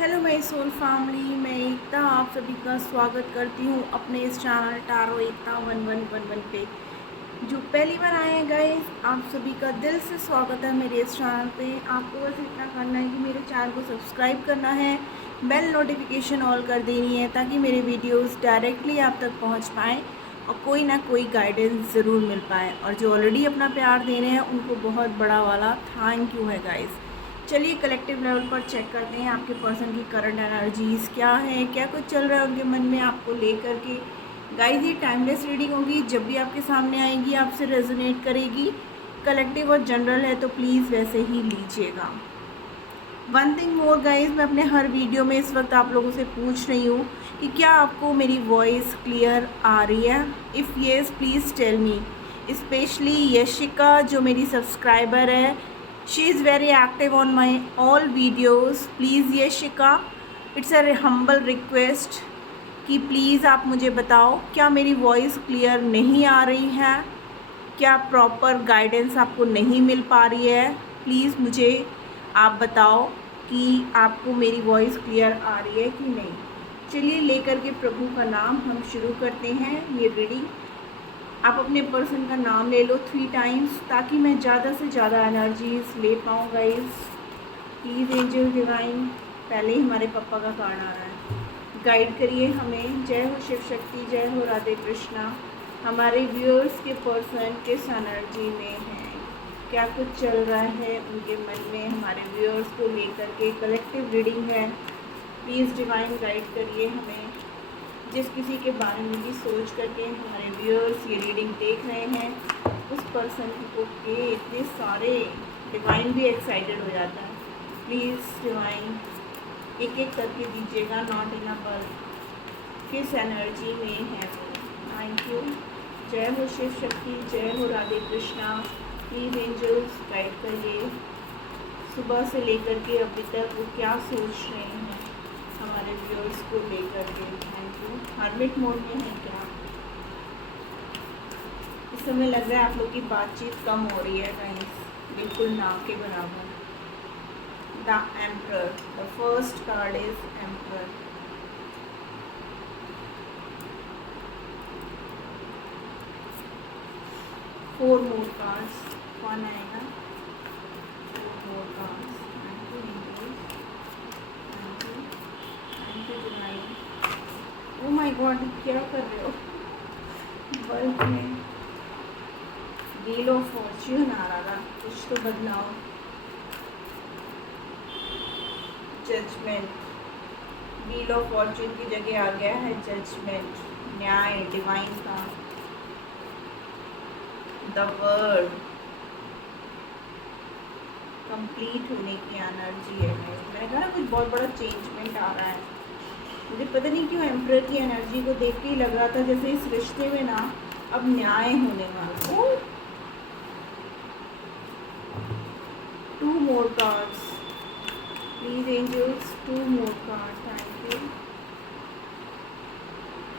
Hello my soul family, मैं एकता आप सभी का स्वागत करती हूँ अपने इस चैनल टारो एकता 1111 पे। जो पहली बार आए हैं गाइस, आप सभी का दिल से स्वागत है मेरे इस चैनल पे। आपको बस इतना करना है कि मेरे चैनल को सब्सक्राइब करना है, बेल नोटिफिकेशन ऑल कर देनी है ताकि मेरे वीडियोस डायरेक्टली आप तक पहुँच पाएँ और कोई ना कोई गाइडेंस ज़रूर मिल पाए। और जो ऑलरेडी अपना प्यार दे रहे हैं उनको बहुत बड़ा वाला थैंक यू है गाइस। चलिए कलेक्टिव लेवल पर चेक करते हैं आपके पर्सन की करंट एनर्जीज़ क्या है, क्या कुछ चल रहा है उनके मन में आपको लेकर के। गाइस, ये टाइमलेस रीडिंग होगी, जब भी आपके सामने आएगी आपसे रेजोनेट करेगी। कलेक्टिव और जनरल है तो प्लीज़ वैसे ही लीजिएगा। वन थिंग मोर गाइस, मैं अपने हर वीडियो में इस वक्त आप लोगों से पूछ रही हूँ कि क्या आपको मेरी वॉइस क्लियर आ रही है। If yes please tell me. Specially Yashika जो मेरी सब्सक्राइबर है, she is very active on my all videos. Please Yashika, it's a humble request कि प्लीज़ आप मुझे बताओ क्या मेरी वॉइस क्लियर नहीं आ रही है, क्या प्रॉपर गाइडेंस आपको नहीं मिल पा रही है। प्लीज़ मुझे आप बताओ कि आपको मेरी वॉइस क्लियर आ रही है कि नहीं। चलिए लेकर के प्रभु का नाम हम शुरू करते हैं ये रीडिंग। आप अपने पर्सन का नाम ले लो 3 टाइम्स ताकि मैं ज़्यादा से ज़्यादा एनर्जीज ले पाऊँ गाइस। प्लीज़ एंजल डिवाइन, पहले ही हमारे पापा का कार्ड आ रहा है, गाइड करिए हमें। जय हो शिव शक्ति, जय हो राधे कृष्णा। हमारे व्यूअर्स के पर्सन किस एनर्जी में हैं, क्या कुछ चल रहा है उनके मन में हमारे व्यूअर्स को लेकर के। कलेक्टिव रीडिंग है, प्लीज़ डिवाइन गाइड करिए हमें। जिस किसी के बारे में भी सोच करके हमारे व्यूअर्स ये रीडिंग देख रहे हैं उस पर्सन को के इतने सारे डिवाइन भी एक्साइटेड हो जाता है। प्लीज़ डिवाइन एक एक करके दीजिएगा, नॉट इन अ बल्क, किस एनर्जी में है वो। Thank you. जय हो शिव शक्ति, जय हो Radhe Krishna. Please angels guide करिए सुबह से लेकर के अभी तक वो क्या सोच रहे हैं हमारे व्यूअर्स को लेकर के। Thank you. हार्मिट मोड में है क्या? इस समय लग रहा है आप लोग की बातचीत कम हो रही है गाइस, बिल्कुल ना के बराबर। The emperor, the first card is emperor. Four more cards, कौन आएगा? Four more cards. Thank you angel, thank you, thank you divine. O my God, क्या कर रहे हो? बल्ब में व्हील ऑफ फॉर्च्यून आ रहा था, कुछ तो बदलाव। जजमेंट, व्हील ऑफ फॉर्च्यून की जगह आ गया है जजमेंट, न्याय डिवाइन का। द वर्ड, कंप्लीट होने की एनर्जी है। मैंने कहा ना कुछ बहुत बड़ा चेंजमेंट आ रहा है। मुझे पता नहीं क्यों एम्परर की एनर्जी को देख के ही लग रहा था जैसे इस रिश्ते में ना अब न्याय होने वाला। Oh 2 more cards, please angels, 2 more card. Thank you.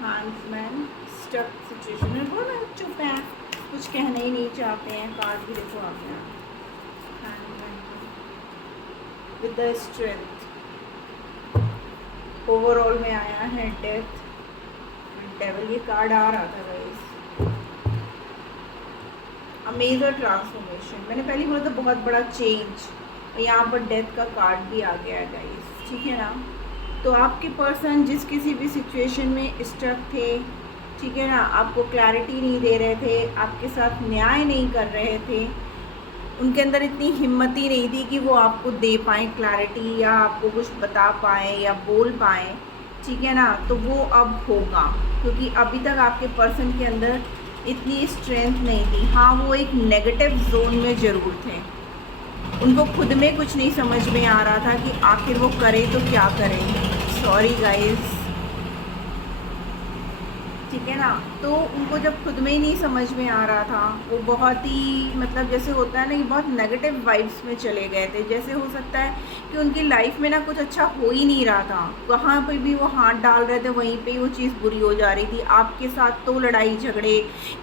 Handsome man, stuck situation में बोला ना चुप है, कुछ कहना ही नहीं चाहते हैं। कार्ड भी देखो आ गया, विद द स्ट्रेंथ। ओवरऑल में आया है डेथ, डेविल। ये कार्ड आ रहा था गाइस। अ मेजर ट्रांसफॉर्मेशन, मैंने पहले बोला था बहुत बड़ा चेंज, और यहाँ पर डेथ का कार्ड भी आ गया है गाइस, ठीक है ना। तो आपके पर्सन जिस किसी भी सिचुएशन में स्टक थे, ठीक है ना, आपको क्लैरिटी नहीं दे रहे थे, आपके साथ न्याय नहीं कर रहे थे, उनके अंदर इतनी हिम्मत ही नहीं थी कि वो आपको दे पाएँ क्लैरिटी या आपको कुछ बता पाएँ या बोल पाएँ, ठीक है ना। तो वो अब होगा, क्योंकि अभी तक आपके पर्सन के अंदर इतनी स्ट्रेंथ नहीं थी। हाँ, वो एक नेगेटिव जोन में ज़रूर थे, उनको खुद में कुछ नहीं समझ में आ रहा था कि आखिर वो करें तो क्या करें। सॉरी गाइस, ठीक है ना। तो उनको जब खुद में ही नहीं समझ में आ रहा था, वो बहुत ही मतलब जैसे होता है ना कि बहुत नेगेटिव वाइब्स में चले गए थे। जैसे हो सकता है कि उनकी लाइफ में ना कुछ अच्छा हो ही नहीं रहा था, कहाँ पे भी वो हाथ डाल रहे थे वहीं पे वो चीज़ बुरी हो जा रही थी। आपके साथ तो लड़ाई झगड़े,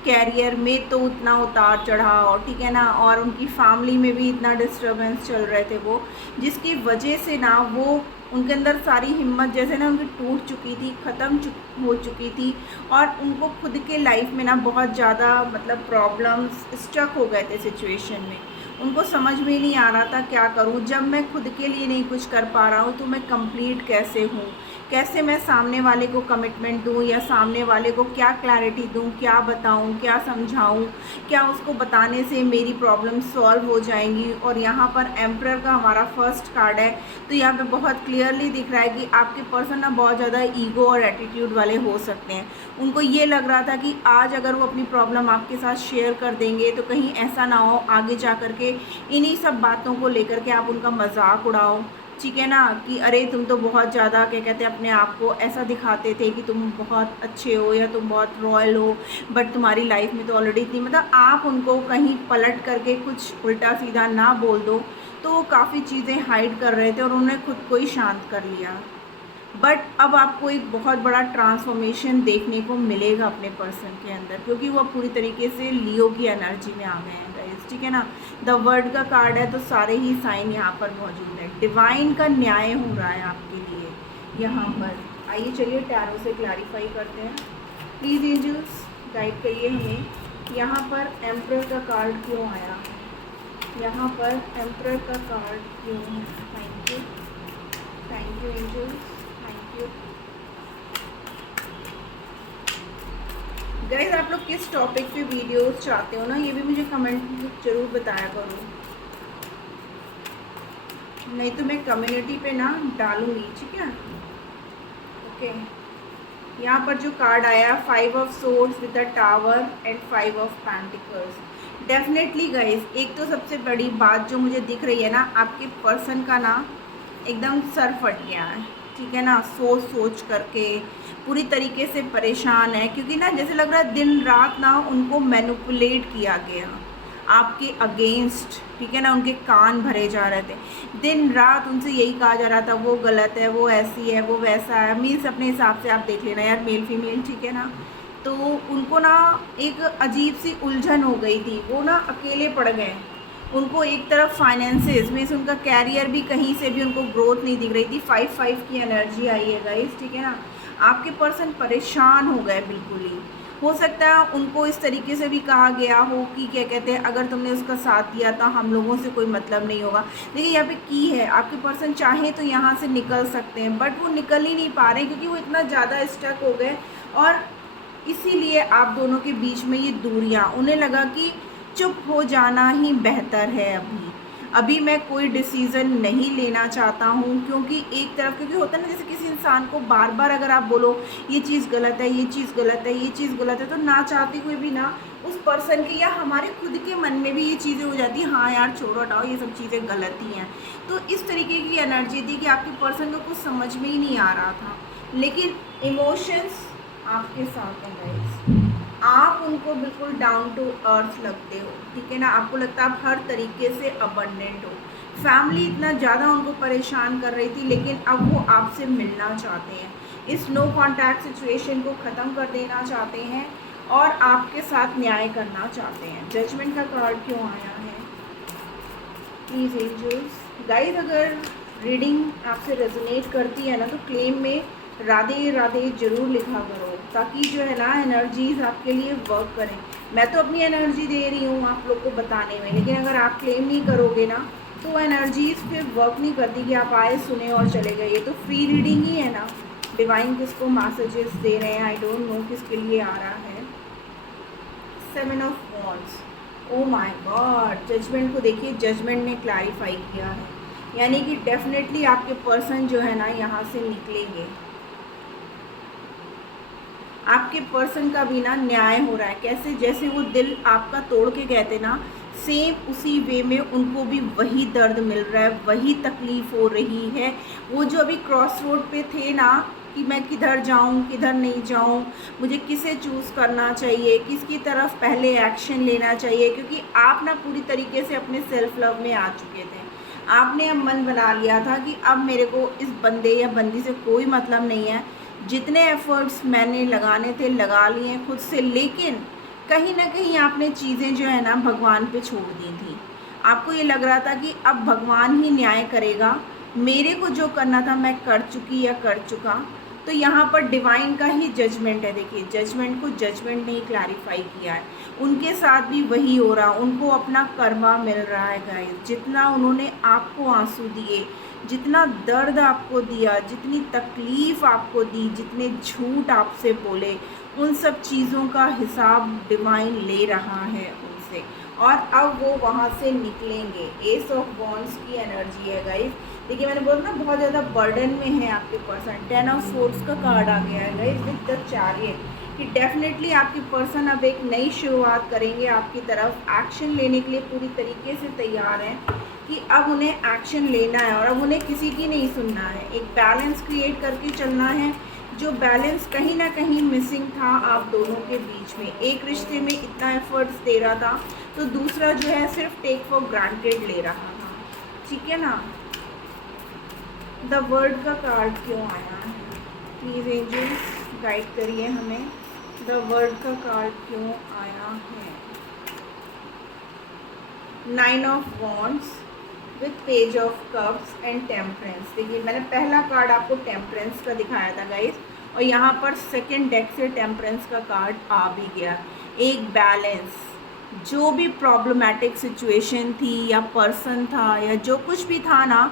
कैरियर में तो उतना उतार चढ़ाव, ठीक है ना, और उनकी फैमिली में भी इतना डिस्टर्बेंस चल रहे थे वो, जिसकी वजह से ना वो उनके अंदर सारी हिम्मत जैसे ना उनकी टूट चुकी थी, ख़त्म हो चुकी थी, और उनको खुद के लाइफ में ना बहुत ज़्यादा मतलब प्रॉब्लम्स स्टक हो गए थे सिचुएशन में। उनको समझ में ही नहीं आ रहा था क्या करूं, जब मैं खुद के लिए नहीं कुछ कर पा रहा हूं तो मैं कंप्लीट कैसे हूं, कैसे मैं सामने वाले को कमिटमेंट दूं, या सामने वाले को क्या क्लैरिटी दूं, क्या बताऊं, क्या समझाऊं, क्या उसको बताने से मेरी प्रॉब्लम सॉल्व हो जाएंगी। और यहाँ पर एम्परर का हमारा फर्स्ट कार्ड है, तो यहाँ पे बहुत क्लियरली दिख रहा है कि आपके पर्सन ना बहुत ज़्यादा ईगो और एटीट्यूड वाले हो सकते हैं। उनको ये लग रहा था कि आज अगर वो अपनी प्रॉब्लम आपके साथ शेयर कर देंगे तो कहीं ऐसा ना हो आगे जा कर के इन्हीं सब बातों को लेकर के आप उनका मजाक उड़ाओ, ठीक है ना, कि अरे तुम तो बहुत ज़्यादा क्या कहते हैं अपने आप को ऐसा दिखाते थे कि तुम बहुत अच्छे हो या तुम बहुत रॉयल हो, बट तुम्हारी लाइफ में तो ऑलरेडी इतनी, मतलब आप उनको कहीं पलट करके कुछ उल्टा सीधा ना बोल दो। तो वो काफ़ी चीज़ें हाइड कर रहे थे और उन्होंने खुद को ही शांत कर लिया। बट अब आपको एक बहुत बड़ा ट्रांसफॉर्मेशन देखने को मिलेगा अपने पर्सन के अंदर, क्योंकि वो पूरी तरीके से लियो की एनर्जी में आ गए हैं गाइस, ठीक है ना। द वर्ड का कार्ड है तो सारे ही साइन यहाँ पर मौजूद है। डिवाइन का न्याय हो रहा है आपके लिए यहाँ पर। आइए चलिए टैरो से क्लैरिफाई करते हैं। प्लीज़ एंजल्स गाइड करिए हमें, यहाँ पर एम्परर का कार्ड क्यों आया, यहाँ पर एम्परर का कार्ड क्यों है। Thank you angels, guys. आप लोग किस टॉपिक पे वीडियोस चाहते हो ना, ये भी मुझे कमेंट में ज़रूर बताया करो, नहीं तो मैं कम्युनिटी पे ना डालूंगी, ठीक है। ओके, यहाँ पर जो कार्ड आया 5 of swords with the tower and 5 of pentacles. Definitely guys, एक तो सबसे बड़ी बात जो मुझे दिख रही है ना, आपके पर्सन का ना एकदम सर फट गया है, ठीक है ना, सोच सोच करके पूरी तरीके से परेशान है, क्योंकि ना जैसे लग रहा है दिन रात ना उनको मैनिपुलेट किया गया आपके अगेंस्ट, ठीक है ना। उनके कान भरे जा रहे थे, दिन रात उनसे यही कहा जा रहा था वो गलत है, वो ऐसी है, वो वैसा है, मीन्स अपने हिसाब से आप देख लेना यार, मेल फीमेल, ठीक है ना। तो उनको ना एक अजीब सी उलझन हो गई थी, वो ना अकेले पड़ गए। उनको एक तरफ फाइनेंसेस मीन्स उनका कैरियर भी कहीं से भी उनको ग्रोथ नहीं दिख रही थी। 5-5 की एनर्जी आई है गाइस, ठीक है ना। आपके पर्सन परेशान हो गए बिल्कुल ही। हो सकता है उनको इस तरीके से भी कहा गया हो कि क्या कहते हैं, अगर तुमने उसका साथ दिया था हम लोगों से कोई मतलब नहीं होगा। देखिए यहाँ पे की है, आपके पर्सन चाहे तो यहाँ से निकल सकते हैं, बट वो निकल ही नहीं पा रहे क्योंकि वो इतना ज़्यादा स्टक हो गए, और इसीलिए आप दोनों के बीच में ये दूरियाँ, उन्हें लगा कि चुप हो जाना ही बेहतर है। अभी मैं कोई डिसीज़न नहीं लेना चाहता हूँ, क्योंकि एक तरफ, क्योंकि होता है ना जैसे किसी इंसान को बार बार अगर आप बोलो ये चीज़ गलत है, ये चीज़ गलत है, ये चीज़ गलत है, तो ना चाहते हुए भी ना उस पर्सन के या हमारे खुद के मन में भी ये चीज़ें हो जाती हैं, हाँ यार छोड़ो हटाओ ये सब चीज़ें गलत ही हैं। तो इस तरीके की एनर्जी थी कि आपके पर्सन को कुछ समझ में ही नहीं आ रहा था, लेकिन इमोशंस आपके साथ हैं गाइस। आप उनको बिल्कुल डाउन टू अर्थ लगते हो, ठीक है ना। आपको लगता है आप हर तरीके से अबंडेंट हो। फैमिली इतना ज़्यादा उनको परेशान कर रही थी, लेकिन अब वो आपसे मिलना चाहते हैं, इस नो कॉन्टैक्ट सिचुएशन को ख़त्म कर देना चाहते हैं और आपके साथ न्याय करना चाहते हैं। जजमेंट का कार्ड क्यों आया है प्लीज़ एंजल्स गाइस। अगर रीडिंग आपसे रेजोनेट करती है ना, तो क्लेम में राधे राधे ज़रूर लिखा करो, ताकि जो है ना एनर्जीज आपके लिए वर्क करें। मैं तो अपनी एनर्जी दे रही हूँ आप लोग को बताने में, लेकिन अगर आप क्लेम नहीं करोगे ना तो एनर्जीज फिर वर्क नहीं करती कि आप आए सुने और चले गए। ये तो फ्री रीडिंग ही है ना। डिवाइन किसको मैसेजेस दे रहे हैं, आई डोंट नो किसके लिए आ रहा है। 7 of wands, oh my god. Judgment को देखिए, जजमेंट ने क्लैरिफाई किया है, यानी कि डेफिनेटली आपके पर्सन जो है ना यहाँ से निकलेंगे। आपके पर्सन का भी ना न्याय हो रहा है। कैसे, जैसे वो दिल आपका तोड़ के गए थे ना, सेम उसी वे में उनको भी वही दर्द मिल रहा है, वही तकलीफ़ हो रही है। वो जो अभी क्रॉस रोड पे थे ना कि मैं किधर जाऊं किधर नहीं जाऊं, मुझे किसे चूज़ करना चाहिए, किसकी तरफ पहले एक्शन लेना चाहिए, क्योंकि आप ना पूरी तरीके से अपने सेल्फ लव में आ चुके थे। आपने अब मन बना लिया था कि अब मेरे को इस बंदे या बंदी से कोई मतलब नहीं है। जितने एफ़र्ट्स मैंने लगाने थे लगा लिए हैं खुद से, लेकिन कहीं ना कहीं आपने चीज़ें जो है ना भगवान पे छोड़ दी थी। आपको ये लग रहा था कि अब भगवान ही न्याय करेगा, मेरे को जो करना था मैं कर चुकी या कर चुका। तो यहाँ पर डिवाइन का ही जजमेंट है। देखिए, जजमेंट को जजमेंट ने ही क्लैरिफाई किया है। उनके साथ भी वही हो रहा, उनको अपना कर्मा मिल रहा है गाइस। जितना उन्होंने आपको आंसू दिए, जितना दर्द आपको दिया, जितनी तकलीफ़ आपको दी, जितने झूठ आपसे बोले, उन सब चीज़ों का हिसाब डिवाइन ले रहा है उनसे। और अब वो वहाँ से निकलेंगे। एस ऑफ वॉन्ड्स की एनर्जी है गाइस। देखिए, मैंने बोला ना बहुत ज़्यादा बर्डन में है आपके पर्सन। 10 ऑफ सोर्ड्स का कार्ड आ गया है गाइस विद द चैरियट, कि डेफिनेटली आपके पर्सन अब एक नई शुरुआत करेंगे आपकी तरफ। एक्शन लेने के लिए पूरी तरीके से तैयार हैं कि अब उन्हें एक्शन लेना है और अब उन्हें किसी की नहीं सुनना है। एक बैलेंस क्रिएट करके चलना है, जो बैलेंस कहीं ना कहीं मिसिंग था आप दोनों के बीच में। एक रिश्ते में इतना एफर्ट्स दे रहा था तो दूसरा जो है सिर्फ टेक फॉर ग्रांटेड ले रहा था, ठीक है ना। द वर्ड का कार्ड क्यों आया है? प्लीज़ एंजल्स गाइड करिए हमें। द वर्ड का कार्ड क्यों आया है? 9 of wands with page of cups and temperance. देखिए, मैंने पहला कार्ड आपको टेम्परेंस का दिखाया था गाइस, और यहाँ पर सेकंड डेक से टेम्परेंस का कार्ड आ भी गया। एक बैलेंस, जो भी प्रॉब्लमेटिक सिचुएशन थी या पर्सन था या जो कुछ भी था ना,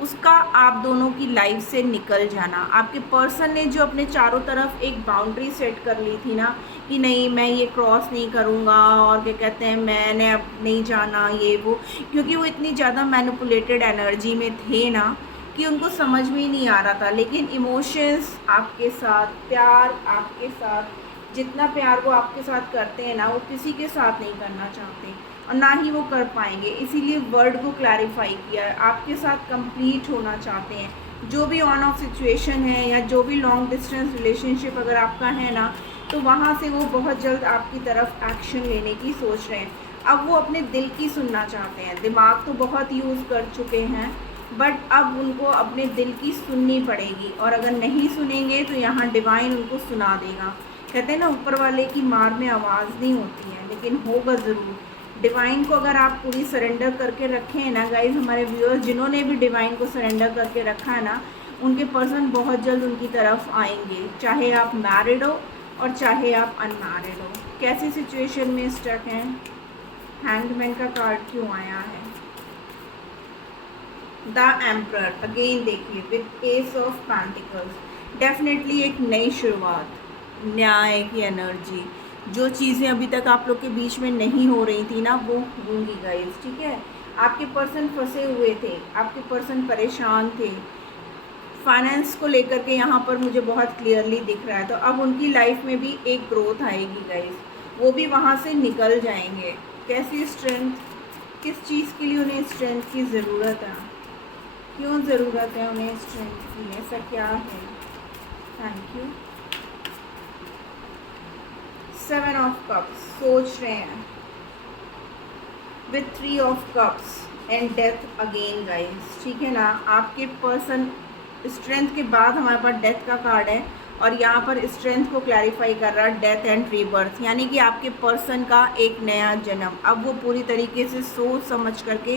उसका आप दोनों की लाइफ से निकल जाना। आपके पर्सन ने जो अपने चारों तरफ एक बाउंड्री सेट कर ली थी ना, कि नहीं मैं ये क्रॉस नहीं करूँगा, और क्या कहते हैं मैंने अब नहीं जाना ये वो, क्योंकि वो इतनी ज़्यादा मैनिपुलेटेड एनर्जी में थे ना कि उनको समझ में ही नहीं आ रहा था। लेकिन इमोशंस आपके साथ, प्यार आपके साथ, जितना प्यार वो आपके साथ करते हैं ना, वो किसी के साथ नहीं करना चाहते और ना ही वो कर पाएंगे। इसीलिए वर्ड को क्लैरिफाई किया है, आपके साथ कंप्लीट होना चाहते हैं। जो भी ऑन ऑफ सिचुएशन है या जो भी लॉन्ग डिस्टेंस रिलेशनशिप अगर आपका है ना, तो वहाँ से वो बहुत जल्द आपकी तरफ एक्शन लेने की सोच रहे हैं। अब वो अपने दिल की सुनना चाहते हैं। दिमाग तो बहुत यूज़ कर चुके हैं, बट अब उनको अपने दिल की सुननी पड़ेगी, और अगर नहीं सुनेंगे तो यहाँ डिवाइन उनको सुना देगा। कहते हैं ना, ऊपर वाले की मार में आवाज़ नहीं होती है, लेकिन होगा ज़रूर। डिवाइन को अगर आप पूरी सरेंडर करके रखे हैं ना गाइज, हमारे व्यूअर्स जिन्होंने भी डिवाइन को सरेंडर करके रखा है ना, उनके पर्सन बहुत जल्द उनकी तरफ आएंगे। चाहे आप मैरिड हो और चाहे आप अनमैरिड हो। कैसी सिचुएशन में स्टक हैं? हैंगमैन का कार्ड क्यों आया है? द एम्परर अगेन देखिए with S of pentacles. Definitely एक नई शुरुआत, न्याय की एनर्जी। जो चीज़ें अभी तक आप लोग के बीच में नहीं हो रही थी ना, वो होंगी गाइस, ठीक है। आपके पर्सन फंसे हुए थे, आपके पर्सन परेशान थे, फाइनेंस को लेकर के यहाँ पर मुझे बहुत क्लियरली दिख रहा है। तो अब उनकी लाइफ में भी एक ग्रोथ आएगी गाइस, वो भी वहाँ से निकल जाएंगे। कैसी स्ट्रेंथ, किस चीज़ के लिए उन्हें स्ट्रेंथ की ज़रूरत है? क्यों ज़रूरत है उन्हें स्ट्रेंथ की? ऐसा क्या है? Thank you. 7 ऑफ कप्स, सोच रहे हैं with 3 of cups and death again guys, ठीक है ना। आपके पर्सन स्ट्रेंथ के बाद हमारे पास डेथ का कार्ड है, और यहाँ पर स्ट्रेंथ को क्लैरिफाई कर रहा है डेथ एंड रीबर्थ, यानी कि आपके पर्सन का एक नया जन्म। अब वो पूरी तरीके से सोच समझ करके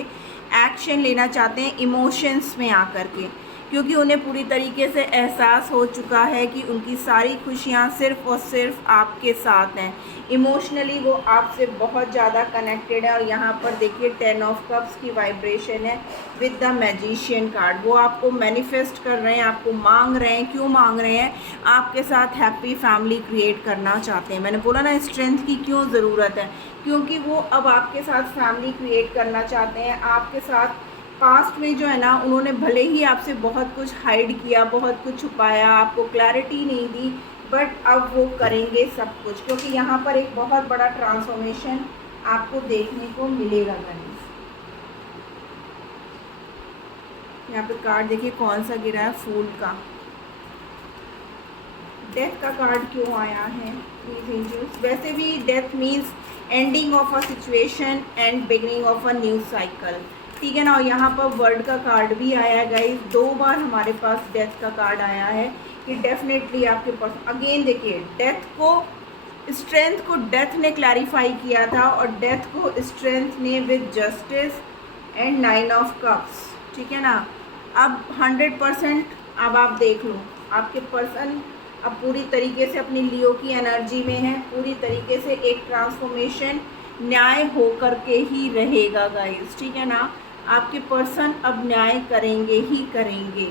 एक्शन लेना चाहते हैं, इमोशंस में आकर के, क्योंकि उन्हें पूरी तरीके से एहसास हो चुका है कि उनकी सारी खुशियाँ सिर्फ़ और सिर्फ आपके साथ हैं। इमोशनली वो आपसे बहुत ज़्यादा कनेक्टेड है। और यहाँ पर देखिए 10 ऑफ कप्स की वाइब्रेशन है विद द मैजिशियन कार्ड। वो आपको मैनिफेस्ट कर रहे हैं, आपको मांग रहे हैं। क्यों मांग रहे हैं? आपके साथ हैप्पी फैमिली क्रिएट करना चाहते हैं। मैंने बोला ना स्ट्रेंथ की क्यों ज़रूरत है, क्योंकि वो अब आपके साथ फैमिली क्रिएट करना चाहते हैं। आपके साथ पास्ट में जो है ना, उन्होंने भले ही आपसे बहुत कुछ हाइड किया, बहुत कुछ छुपाया, आपको क्लैरिटी नहीं दी, बट अब वो करेंगे सब कुछ, क्योंकि यहाँ पर एक बहुत बड़ा ट्रांसफॉर्मेशन आपको देखने को मिलेगा गाइस। यहाँ पे कार्ड देखिए कौन सा गिरा है, फूल का। डेथ का कार्ड क्यों आया है प्लीज एंजल्स? वैसे भी death means ending of a situation and beginning of a new cycle, ठीक है ना। और यहाँ पर वर्ड का कार्ड भी आया है गाइस, 2 बार हमारे पास डेथ का कार्ड आया है कि डेफिनेटली आपके पास अगेन देखिए डेथ को, स्ट्रेंथ को डेथ ने क्लैरिफाई किया था, और डेथ को स्ट्रेंथ ने with justice and 9 of cups, ठीक है ना। अब 100% अब आप देख लो, आपके पर्सन अब पूरी तरीके से अपनी लियो की एनर्जी में है, पूरी तरीके से एक ट्रांसफॉर्मेशन न्याय होकर के ही रहेगा गाइस, ठीक है ना। आपके पर्सन अब न्याय करेंगे ही करेंगे,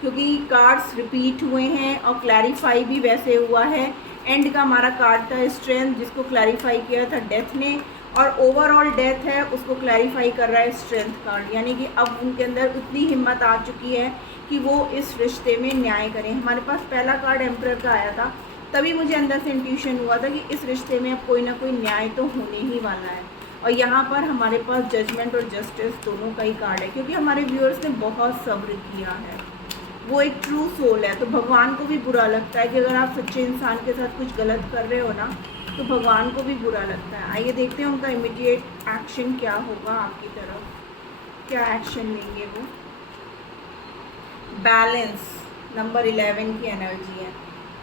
क्योंकि कार्ड्स रिपीट हुए हैं और क्लैरिफाई भी वैसे हुआ है। एंड का हमारा कार्ड था स्ट्रेंथ, जिसको क्लैरिफाई किया था डेथ ने, और ओवरऑल डेथ है उसको क्लैरिफाई कर रहा है स्ट्रेंथ कार्ड, यानी कि अब उनके अंदर उतनी हिम्मत आ चुकी है कि वो इस रिश्ते में न्याय करें। हमारे पास पहला कार्ड एम्परर का आया था, तभी मुझे अंदर से इंट्यूशन हुआ था कि इस रिश्ते में अब कोई ना कोई न्याय तो होने ही वाला है। और यहाँ पर हमारे पास जजमेंट और जस्टिस दोनों का ही कार्ड है, क्योंकि हमारे व्यूअर्स ने बहुत सब्र किया है, वो एक ट्रू सोल है। तो भगवान को भी बुरा लगता है कि अगर आप सच्चे इंसान के साथ कुछ गलत कर रहे हो ना, तो भगवान को भी बुरा लगता है। आइए देखते हैं उनका इमीडिएट एक्शन क्या होगा आपकी तरफ, क्या एक्शन लेंगे वो। बैलेंस नंबर 11 की एनर्जी है।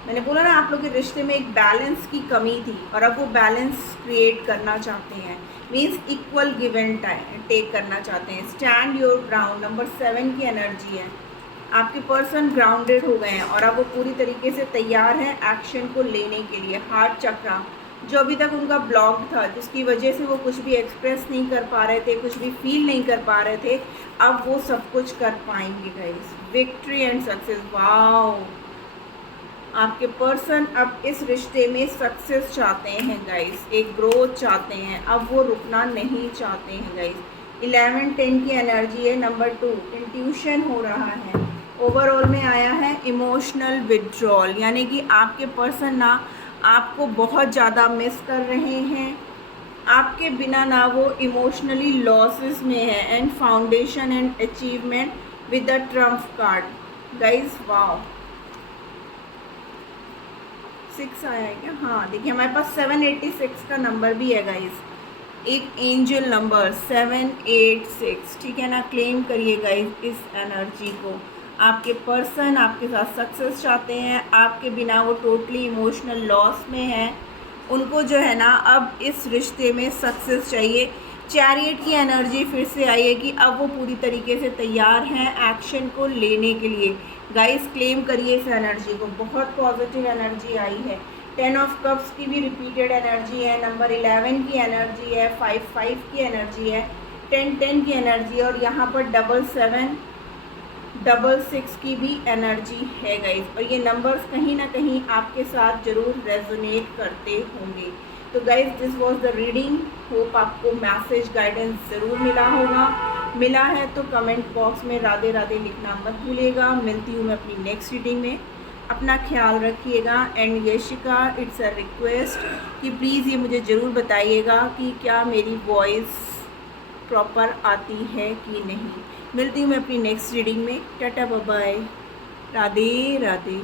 मैंने बोला ना आप लोग के रिश्ते में एक बैलेंस की कमी थी और अब वो बैलेंस क्रिएट करना चाहते हैं, means equal give and take करना चाहते हैं। स्टैंड योर ग्राउंड नंबर 7 की एनर्जी है। आपके पर्सन ग्राउंडेड हो गए हैं और अब वो पूरी तरीके से तैयार हैं एक्शन को लेने के लिए। हार्ट चक्रा जो अभी तक उनका ब्लॉक था, जिसकी वजह से वो कुछ भी एक्सप्रेस नहीं कर पा रहे थे, कुछ भी फील नहीं कर पा रहे थे, अब वो सब कुछ कर पाएंगे guys. Victory and success, wow. आपके पर्सन अब इस रिश्ते में सक्सेस चाहते हैं गाइस, एक ग्रोथ चाहते हैं, अब वो रुकना नहीं चाहते हैं गाइस। 11-10 की एनर्जी है। नंबर 2 इंट्यूशन हो रहा है। ओवरऑल में आया है इमोशनल विड्रॉल, यानी कि आपके पर्सन ना आपको बहुत ज़्यादा मिस कर रहे हैं, आपके बिना ना वो इमोशनली लॉसेस में है। And foundation and achievement with the Trump card guys, wow. 6 आया है क्या? हाँ देखिए हमारे पास 786 का नंबर भी है गाइस, एक एंजल नंबर 786, ठीक है ना। क्लेम करिए गाइस इस एनर्जी को। आपके पर्सन आपके साथ सक्सेस चाहते हैं, आपके बिना वो टोटली इमोशनल लॉस में है, उनको जो है ना अब इस रिश्ते में सक्सेस चाहिए। चैरियट की एनर्जी फिर से आई है कि अब वो पूरी तरीके से तैयार हैं एक्शन को लेने के लिए। गाइस क्लेम करिए इस एनर्जी को, बहुत पॉजिटिव एनर्जी आई है। 10 ऑफ कप्स की भी रिपीटेड एनर्जी है। नंबर 11 की एनर्जी है। 5-5 की एनर्जी है। 10-10 की एनर्जी है। और यहाँ पर 7-7 6-6 की भी एनर्जी है गाइस। और ये नंबर्स कहीं ना कहीं आपके साथ ज़रूर रेजोनेट करते होंगे। तो guys this was the reading, hope आपको मैसेज गाइडेंस ज़रूर मिला होगा। मिला है तो कमेंट बॉक्स में राधे राधे लिखना मत भूलिएगा। मिलती हूँ मैं अपनी नेक्स्ट रीडिंग में, अपना ख्याल रखिएगा। And Yashika it's a request कि प्लीज़ ये मुझे ज़रूर बताइएगा कि क्या मेरी वॉइस प्रॉपर आती है कि नहीं। मिलती हूँ मैं अपनी नेक्स्ट रीडिंग में। Tata bye bye, Radhe Radhe.